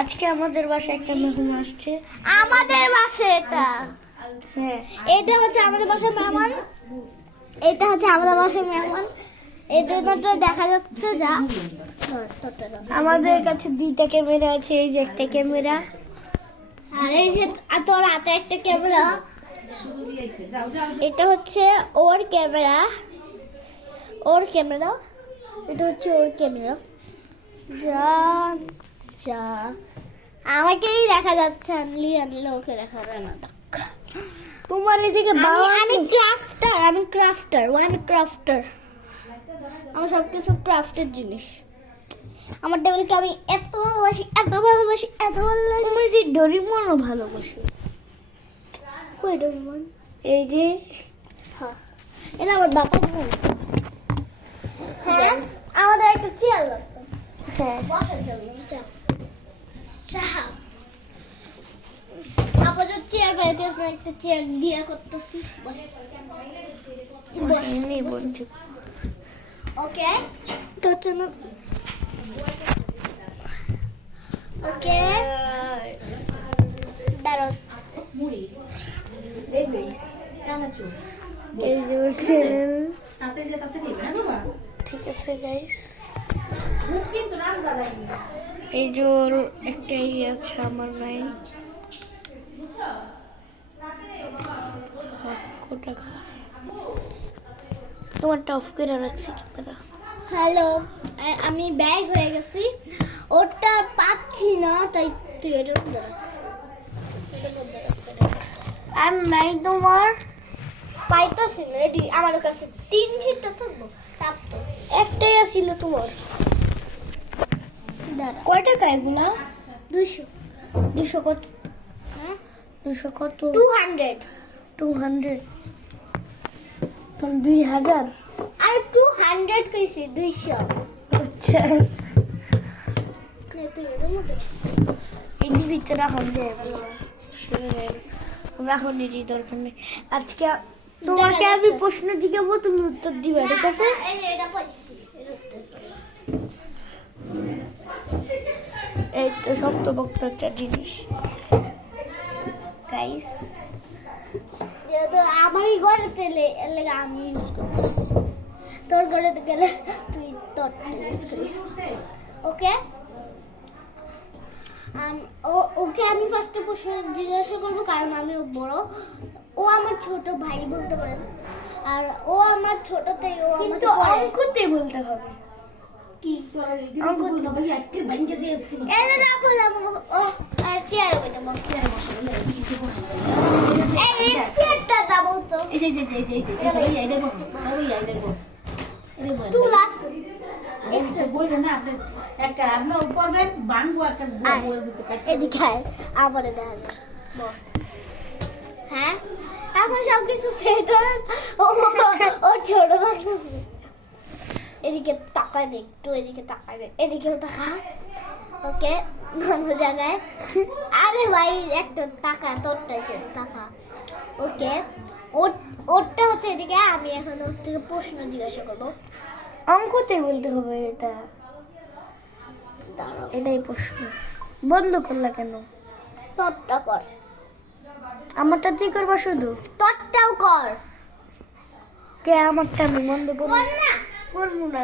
আজকে আমাদের বাসায় একটা মেহমান আসছে। আমাদের বাসায় এটা, হ্যাঁ, এটা হচ্ছে আমাদের বাসার মেহমান। এটা হচ্ছে আমাদের বাসার মেহমান। এই দুটো দেখা যাচ্ছে যা। আমাদের কাছে দুইটা ক্যামেরা আছে, এই যে একটা ক্যামেরা, আর এই যে তোর হাতে একটা ক্যামেরা। এটা হচ্ছে ওর ক্যামেরা, ওর ক্যামেরা। এটা হচ্ছে ওর ক্যামেরা। যা যা আমাকেই দেখা যাচ্ছে, আনলে ওকে দেখা যায় না। তোমার এই জায়গায় আমি ক্রাফটার, আমার সবকিছু ক্রাফটের জিনিস। আমার টেবিলকে আমি এত ভালোবাসি। তুমি যে ডোরিমনও ভালোবাসো। কই ডোরেমন? এই যে, হ্যাঁ, এটা আমার বাবা বলছে। হ্যাঁ, আমাদের একটা চেয়ার লাগবে। হ্যাঁ, বসার জন্য আপাতত চেয়ার পাইতেছ না, একটা চেয়ার দিয়া করতেছি। এমনি বলছি। ওকে, তোর জন্য ওকে দাঁড়াও। এই যে ওর চ্যানেল। ঠিক আছে গাইস, এই যে ওর একটাই আছে, আমার নাই। টাকা তোমারটা অফ করে রাখছি ক্যামেরা। হ্যালো, আমি ব্যাগ হয়ে গেছি, ওটা পাচ্ছি না, তাই তুই এটা আর নাই তোমার? পাইতেছি না। এটি আমার কাছে 3 থাকবো, চাপতো একটাই আছিল তোমার। দাঁড়া, কয় টাকা এগুলা? 200 200 কত? হ্যাঁ, 200 কত? 200 200 তাহলে 2000। আর 200 কইছি, 200। আচ্ছা, তুই এটা মতো এর ভিতরে রাখুন যে রাখুন, এরই দরকার নেই। আজকে তোমাকে আমি প্রশ্ন জিজ্ঞাসা, তুমি উত্তর দিবে, ঠিক আছে? এই যে এটা পাইছি। এই তো শক্তপোক্ত একটা জিনিস গাইস। যেহেতু আমারই ঘরে তেলে এর লেগে আমি ইউজ করতেছি, তোর ঘরে গেলে তুই তোর ইউজ করিস। ওকে, ওকে আমি ফার্স্টে প্রশ্ন জিজ্ঞাসা করবো, কারণ আমি বড়, ও আমার ছোট ভাই বলতে পারেন, আর ও আমার ছোটতে, ও কিন্তু অঙ্কতে বলতে হবে। কি হ্যাঁ, এখন সবকিছু সেট, ওর ছোট লাগতেছে। এদিকে তাকায় দে, একটু এদিকে তাকায় দে, এদিকেও তাকা। ওকে, অন্য জায়গায়। আরে ভাই একটা টাকা, তোরটাই টাকা। ওকে, ওরটা হচ্ছে এদিকে। আমি এখন ওর থেকে প্রশ্ন জিজ্ঞাসা করবো। অঙ্কতে বলতে হবে এটা। দাঁড়াও, এটাই প্রশ্ন। বন্ধ করলা কেন? তোরটা কর। আমারটা তুই করবা শুধু? তোরটাও কর। কে আমারটা আমি বন্ধ করবো? কর না। করবো না।